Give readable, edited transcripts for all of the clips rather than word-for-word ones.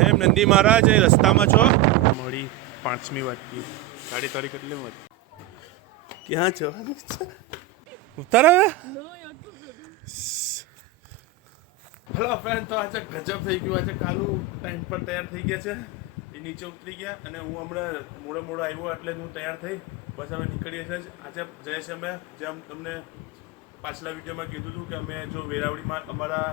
એમ નંદી મહારાજ એ રસ્તામાં છો મળી 5મી વાટકી ગાડી તારી કેટલી મત ક્યાં છો ઉતાર હવે હેલો ફ્રેન્ડ તો આજે ગજબ થઈ ગયું આજે કાલું ટાઈમ પર તૈયાર થઈ ગયા છે એ નીચે ઉતરી ગયા અને હું હમણાં મોડો આવ્યો એટલે હું તૈયાર થઈ બસ અમે નીકળીએ છીએ આજે જઈએ છીએ અમે જેમ તમને પાછલા વિડીયોમાં કીધું હતું કે અમે જો વેરાવળીમાં અમારા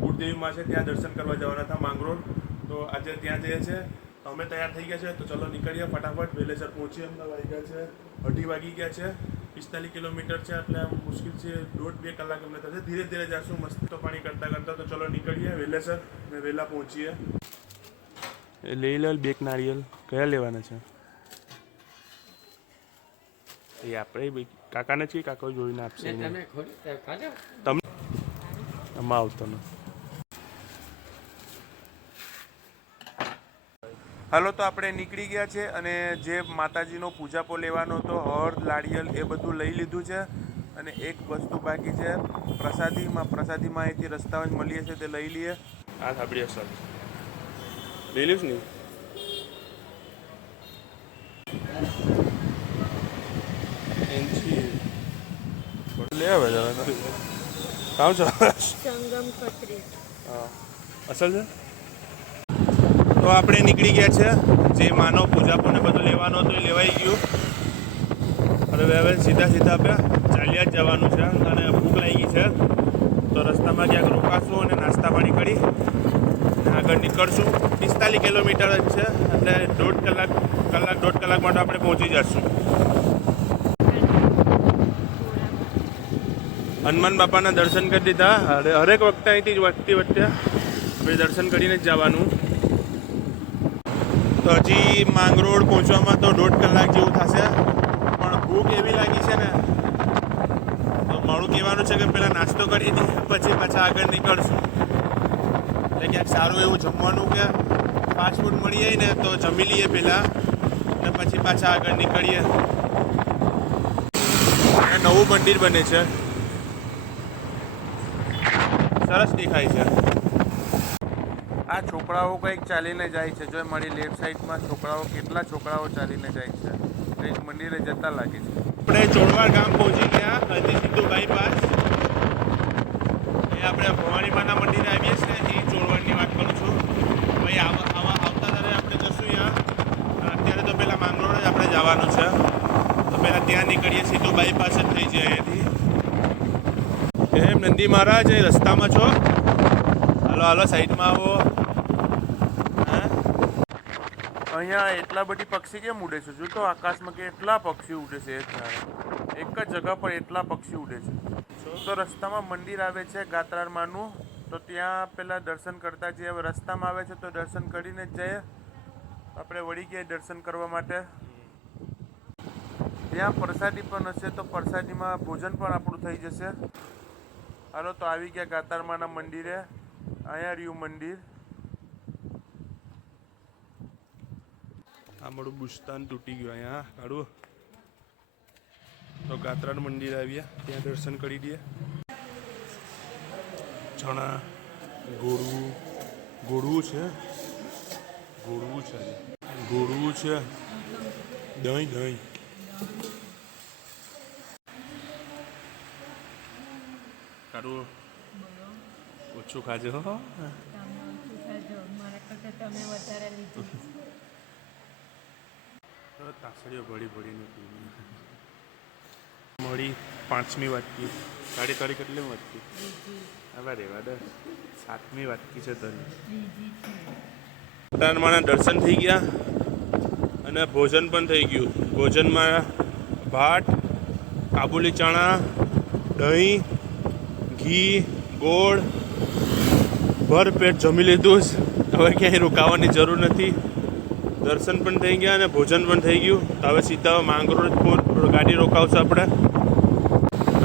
કુળદેવીમાં છે ત્યાં દર્શન કરવા જવાના હતા માંગરોળ તો આજે ત્યાં જઈએ છીએ તો અમે તૈયાર થઈ ગયા છે તો ચલો નીકળીએ ફટાફટ વેલેસર પહોંચીએ અમને વાગી ગયા છે 2:30 વાગી ગયા છે 45 કિલોમીટર છે એટલે મુશ્કેલ છે 1.5-2 કલાક અમને થશે ધીરે ધીરે જઈશું મસ્ત પાણી કરતાં તો ચલો નીકળીએ વેલેસર ને વહેલા પહોંચીએ લઈ લે બેક નારિયેલ કયા લેવાના છે એ આપણે કાકાને છીએ કાકા જોઈને આપશે તમે આમાં આવતો ને હાલો તો આપણે નીકળી ગયા છે અને જે માતાજીનો પૂજાપો લેવાનો હતો હળદ લાડિયલ એ બધું લઈ લીધું છે અને એક વસ્તુ બાકી છે પ્રસાદીમાં અહીંથી રસ્તામાં જ મળીએ છે તે લઈ લઈએ આ થાબડી સર લઈ લઈશ ને લે હવે કામ છો સંગમ કતરી હા અસલ છે તો આપણે નીકળી ગયા છે જે માનવ પૂજાપોને બધું લેવાનું હતું એ લેવાઈ ગયું હવે સીધા આપણે ચાલ્યા જ જવાનું છે અને ભૂખ લાગી છે તો રસ્તામાં ક્યાંક રોકાશું અને નાસ્તા પાણી કરી આગળ નીકળશું 45 કિલોમીટર જ છે એટલે 1.5 કલાકમાં આપણે પહોંચી જશું હનુમાન બાપાના દર્શન કરી દીધા હરેક વખતે અહીંથી જ વખતે આપણે દર્શન કરીને જ જવાનું તો હજી માંગરોળ પહોંચવામાં તો 1.5 કલાક જેવું થશે પણ ભૂખ એવી લાગી છે ને તો મારું કહેવાનું છે કે પહેલાં નાસ્તો કરી દઈએ પછી પાછા આગળ નીકળશું એટલે ક્યાંક સારું એવું જમવાનું કે ફાસ્ટ ફૂડ મળી જાય ને તો જમી લઈએ પહેલાં અને પછી પાછા આગળ નીકળીએ નવું મંદિર બને છે સરસ દેખાય છે આ છોકરાઓ કંઈક ચાલીને જાય છે જો મારી લેફ્ટ સાઈડમાં કેટલા છોકરાઓ ચાલીને જાય છે કંઈક મંદિરે જતા લાગે છે આપણે ચોડવાર ગામ પહોંચી ગયા અહીંથી સીધું બાયપાસ એ આપણે ભવાનીમાના મંદિરે આવીએ છીએ એ ચોડવારની વાત કરું છું ભાઈ આવતા ત્યારે આપણે જશું અહીંયા અત્યારે તો પહેલાં માંગરોળ જ આપણે જવાનું છે તો પહેલાં ત્યાં નીકળીએ સીધું બાયપાસ જ થઈ જાય અહીંયાથી એમ નંદી મહારાજ એ રસ્તામાં છો હાલો સાઈડમાં આવો અહીંયા એટલા બધી પક્ષી કેમ ઉડે છે જો તો આકાશમાં કેટલા પક્ષી ઉડે છે એક જ જગા પર એટલા પક્ષી ઉડે છે તો રસ્તામાં મંદિર આવે છે ગાત્રારમાંનું તો ત્યાં પહેલાં દર્શન કરતા જઈએ હવે રસ્તામાં આવે છે તો દર્શન કરીને જ જઈએ આપણે વળી ગયા દર્શન કરવા માટે ત્યાં પ્રસાદી પણ હશે તો પ્રસાદીમાં ભોજન પણ આપણું થઈ જશે હાલો તો આવી ગયા ગાતારમાના મંદિરે અહીંયા રહ્યું મંદિર આ મારું બુસ્તાન તૂટી ગયું અહીંયા કાઢું તો ગાત્રાનું મંદિર આવ્યા ત્યાં દર્શન કરી દઈએ ચણા ગોળવું છે દહીં કાઢું ઓછું ખાજો તાસડીઓ ભળીને પીવી મળી 5મી વાટકી ગાડી તારી કેટલી વાટકી હવે રેવા દે 7મી વાટકી છે તારી પોતાના દર્શન થઈ ગયા અને ભોજન પણ થઈ ગયું ભોજનમાં ભાત કાબુલી ચણા દહીં ઘી ગોળ ભરપેટ જમી લીધું હવે ક્યાંય રોકાવાની જરૂર નથી દર્શન પણ થઈ ગયા અને ભોજન પણ થઈ ગયું તો હવે સીધા માંગરોળ ગાડી રોકાવશું આપણે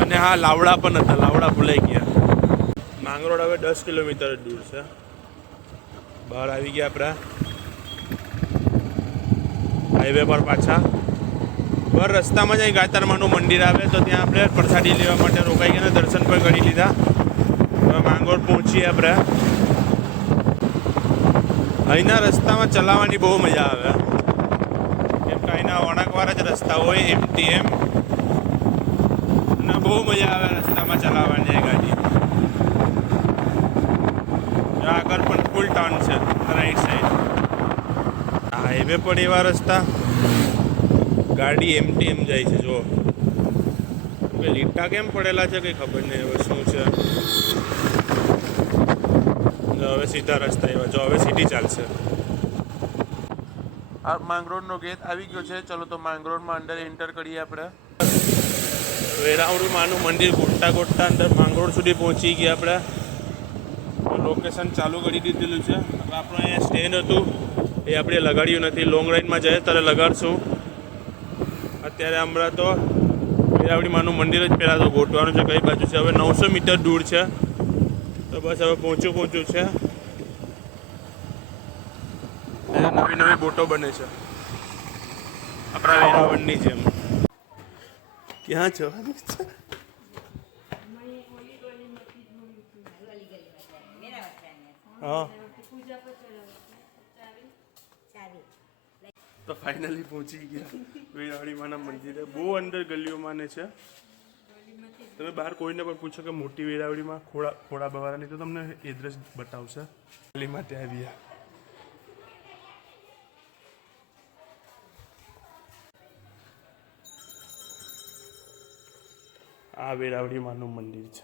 અને હા લાવડા પણ હતા લાવડા ભૂલાઈ ગયા માંગરોળ હવે 10 કિલોમીટર જ દૂર છે બહાર આવી ગયા આપણા હાઈવે પર પાછા બર રસ્તામાં જ અહીં ગાતારમાનું મંદિર આવે તો ત્યાં આપણે પ્રસાદી લેવા માટે રોકાઈ ગયા દર્શન પણ કરી લીધા હવે માંગરોળ પહોંચીએ આપણે અહીંના રસ્તામાં ચલાવવાની બહુ મજા આવે, કેમ કે અહીંના વળાંકવાળા જ રસ્તા હોય એમ અને બહુ મજા આવે રસ્તામાં ચલાવવાની એ ગાડી. આગળ પણ ફૂલ ટર્ન છે રાઈટ સાઈડ. હાઈવે પર એવા રસ્તા ગાડી એમ જાય છે. જો લીટા કેમ પડેલા છે કંઈ ખબર નહીં હવે શું છે. હવે સીધા રસ્તા એવા જો, હવે સીધી ચાલશે. આ માંગરોળનો ગેટ આવી ગયો છે. ચલો તો માંગરોળમાં અંદર એન્ટર કરીએ આપણે. વેરાવળી માનું મંદિર ગોઠતા અંદર માંગરોળ સુધી પહોંચી ગયા આપણે. લોકેશન ચાલુ કરી દીધેલું છે. હવે આપણું અહીંયા સ્ટેન્ડ હતું એ આપણે લગાડ્યું નથી. લોંગ રાઇડમાં જાય ત્યારે લગાડશું. અત્યારે હમણાં તો વેરાવળી માનું મંદિર જ પહેલાં તો ગોઠવાનું છે કઈ બાજુ છે. હવે 900 મીટર દૂર છે તો બસ હવે પહોંચ્યું છે. નવી બોટો બને છે આપણા વેરાવળની જેમ. ક્યાં જવાનું છે? હા તો ફાઇનલી પહોંચી ગયા વેરાવળી માના મંદિરે. બહુ અંદર ગલીઓમાં ને છે. તમે બહાર કોઈને પણ પૂછો કે મોટી વેરાવળીમાં ખોડા બવારાની તો તમને એડ્રેસ બતાવશે. ગલી માટે આવ્યા. આ વેરાવળી માનું મંદિર છે.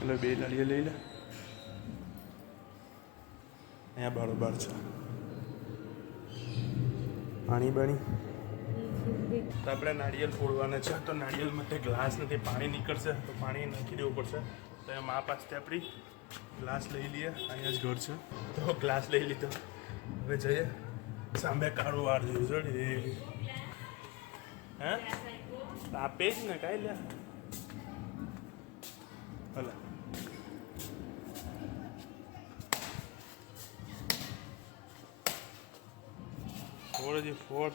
એટલે બે નાળિયેર લઈ લે. અહીંયા બરોબર છે. પાણી બાણી તો આપણે નાળિયેર ફોડવાના છે. તો નાળિયેર માટે ગ્લાસ નથી, પાણી નીકળશે તો પાણી નાખી દેવું પડશે. તો એ મા પાસે આપણી ગ્લાસ લઈ લઈએ. અહીંયા જ ઘર છે તો ગ્લાસ લઈ લીધો. હવે જઈએ સાંભે કાળું વાર જોયું જોડી. હે તાપે જ ને કાંઈ લે. ભલે ફોડ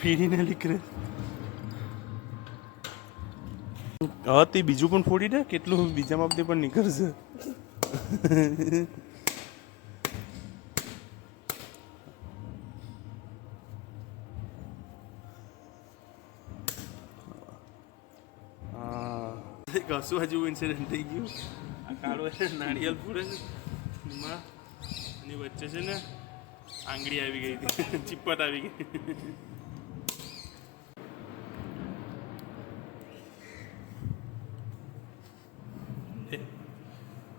ફીરીને નીકળે. હા તે બીજું પણ ફોડી દે. કેટલું બીજામાં બધે પણ નીકળશે. હા કશું હજુ ઇન્સિડન્ટ થઈ ગયું. આ કાળો નાળિયેર ફોડે છે એમાં એની વચ્ચે છે ને આંગળી આવી ગઈ હતી, ચીપટ આવી ગઈ.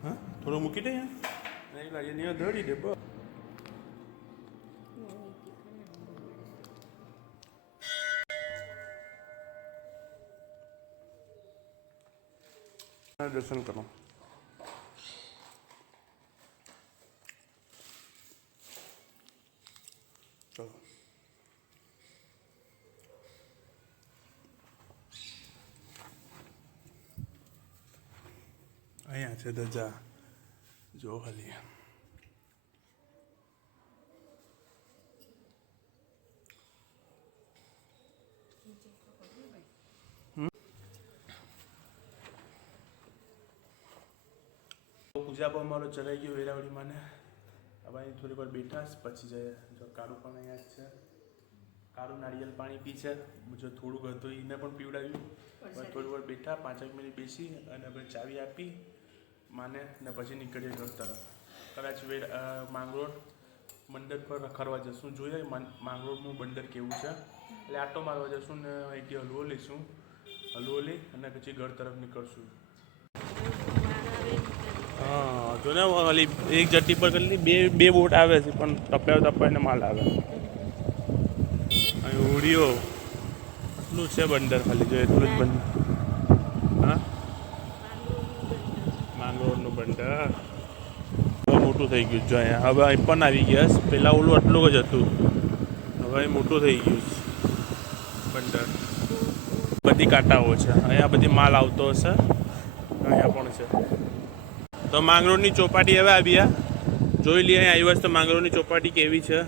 હા થોડું મૂકી દે યાર. લાગે ધડી દે બસ. દર્શન કરો. ચલો અહીંયા છે ધજા જો ખાલી. પૂજા પણ અમારો ચલાઈ ગયો વેરાવળીમાં ને. હવે અહીં થોડી વાર બેઠા પછી જાય. જો કાળું પણ અહીંયા જ છે. કાળું નારિયેલ પાણી પી છે. જો થોડુંક હતું એને પણ પીવડાવ્યું. થોડી વાર બેઠા 5 મિનિટ બેસી અને આપણે ચાવી આપી માને ને પછી નીકળીએ ઘર તરફ. કદાચ માંગરોળ બંદર પર રખડવા જશું. જોઈએ માંગરોળનું બંદર કેવું છે. એટલે આટો મારવા જશું ને અહીંથી હલવો લઈશું. હલવો લઈ અને પછી ઘર તરફ નીકળશું. હા જો ને ઓલી એક જટ્ટી પર કરી બે બોટ આવે છે પણ તપાઈને માલ આવે. અહીં ઉડીઓ એટલું છે બંદર ખાલી જો એટલું જ બંદર. હા માંગરોળનું બંદર મોટું થઈ ગયું જો અહીંયા. હવે અહીં પણ આવી ગયા. પહેલાં ઓલું આટલું જ હતું. હવે અહીં મોટું થઈ ગયું બંદર. બધી કાંટાઓ છે, અહીંયા બધી માલ આવતો હશે, અહીંયા પણ છે. તો માંગરોળની ચોપાટી હવે આવ્યા, જોઈ લઈએ અહીં આવ્યા તો માંગરોળની ચોપાટી કેવી છે.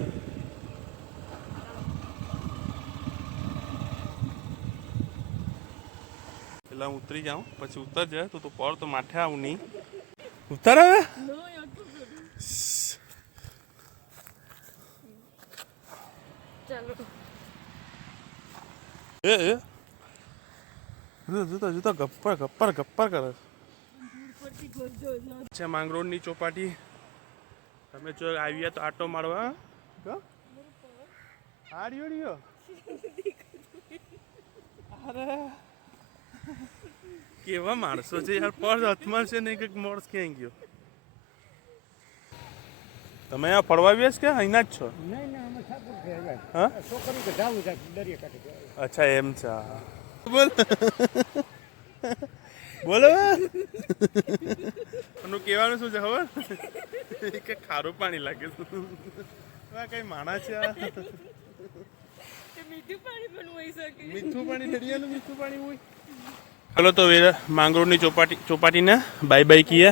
પેલા ઉતરી જાઉં પછી ઉતર જાય તો તું પર તો માથે આવું નહીં. ઉતર હવે જુતા જુતા ગપ્પર ગપ્પર ગપ્પર કરે છે. માંગરોળની ચોપાટી તમે જો આવ્યા તો આટો મારવા. અરે કેવા માણસો છે યાર, પર હાથમાં છે ને કંઈક મોડસ ક્યાંય ગયો. તમે અહીંયા ફરવા આવ્યા છે કે અહીંના જ છો? હા અચ્છા એમ છે. બોલ બોલો એનું કહેવાનું શું છે ખબર કે ખારું પાણી લાગે છે. કઈ માણા છે મીઠું પાણી દરિયાનું મીઠું પાણી હોય. ચાલો તો માંગરોળની ચોપાટીને બાય બાય કીએ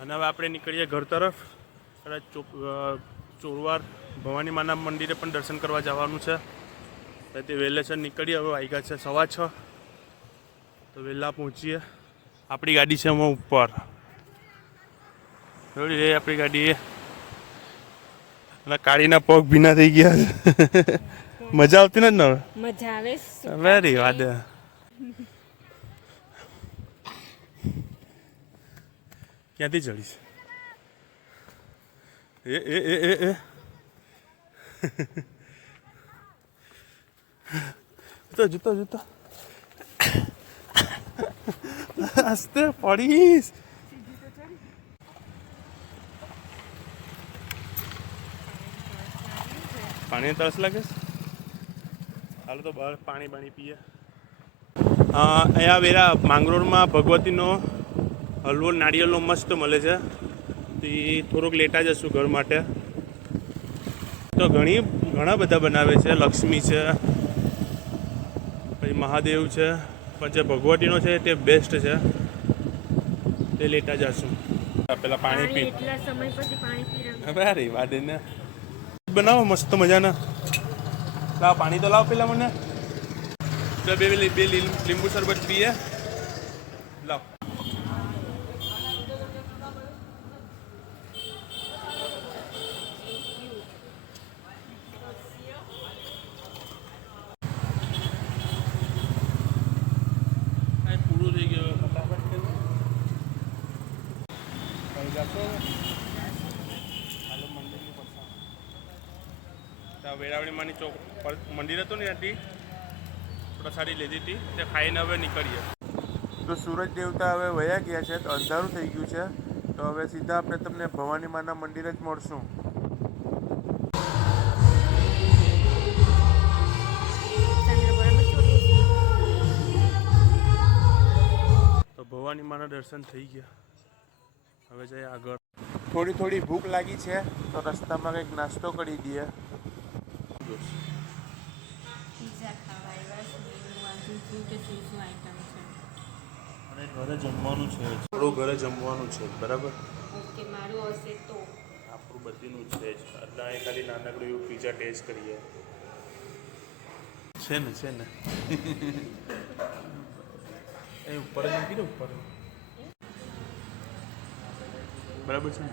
અને હવે આપણે નીકળીએ ઘર તરફ. ચોરવાર ભવાની માના મંદિરે પણ દર્શન કરવા જવાનું છે. તે વહેલેસર નીકળીએ. હવે વાગ્યા છે 6:15 તો વહેલા પહોંચીએ. આપણી ગાડી છે એમાં ઉપર જોડી રે આપણી ગાડી અને કાળીના પગ ભીના થઈ ગયા. મજા આવતી ને હવે મજા આવે વેરી વાદ. ક્યાંથી ચડીશ? એ જૂતો જૂતો આસ્તે પડીશ. પાણી તરસ લાગે છે. હાલો તો બહાર પાણી બાણી પીએ. અહીંયા માંગરોળમાં ભગવતીનો હલવો નાળિયેરનો મસ્ત મળે છે. તો એ થોડુંક લેટા જશું ઘર માટે. તો ઘણા બધા બનાવે છે. લક્ષ્મી છે, પછી મહાદેવ છે, પણ જે ભગવતીનો છે તે બેસ્ટ છે. તે લેટા જશું. પેલા પાણી પી અરે વાદે ને બનાવો મસ્ત મજાના. લાવ પાણી તો લાવ પેલા મને. બે લીંબુ શરબત પીએ. લાવ પૂરું થઈ ગયું. વેરાવળી માની ચોક મંદિર હતું ને ત્યાંથી પ્રસાદી લીધી હતી તે ખાઈને હવે નીકળીએ. તો સૂરજ દેવતા હવે વયા ગયા છે તો અંધારું થઈ ગયું છે. તો હવે સીધા આપણે તમને ભવાની માના મંદિરે જ મળશું. તો ભવાની માના દર્શન થઈ ગયા. હવે જઈએ આગળ. થોડી ભૂખ લાગી છે તો રસ્તામાં કંઈક નાસ્તો કરી દઈએ. અને ઘરે જમવાનું છે. થોડું ઘરે જમવાનું છે બરાબર. ઓકે મારું હશે તો આપણું બધીનું છે જ. એટલે અહીં ખાલી નાનકડું એવું પીઝા ટેસ્ટ કરીએ. છે ને એ ઉપર જ મૂકી દે ઉપર. બરાબર છે ને.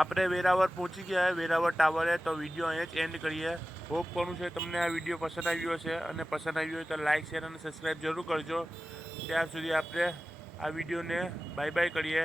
આપણે વેરાવળ પહોંચી ગયા વેરાવળ ટાવરે. તો વિડીયો અહીંયા જ એન્ડ કરીએ. હોપ કરું છે તમને આ વિડીયો પસંદ આવ્યો હશે અને પસંદ આવ્યો હોય તો લાઇક શેર અને સબસ્ક્રાઈબ જરૂર કરજો. ત્યાર સુધી આપણે આ વિડીયોને બાય બાય કરીએ.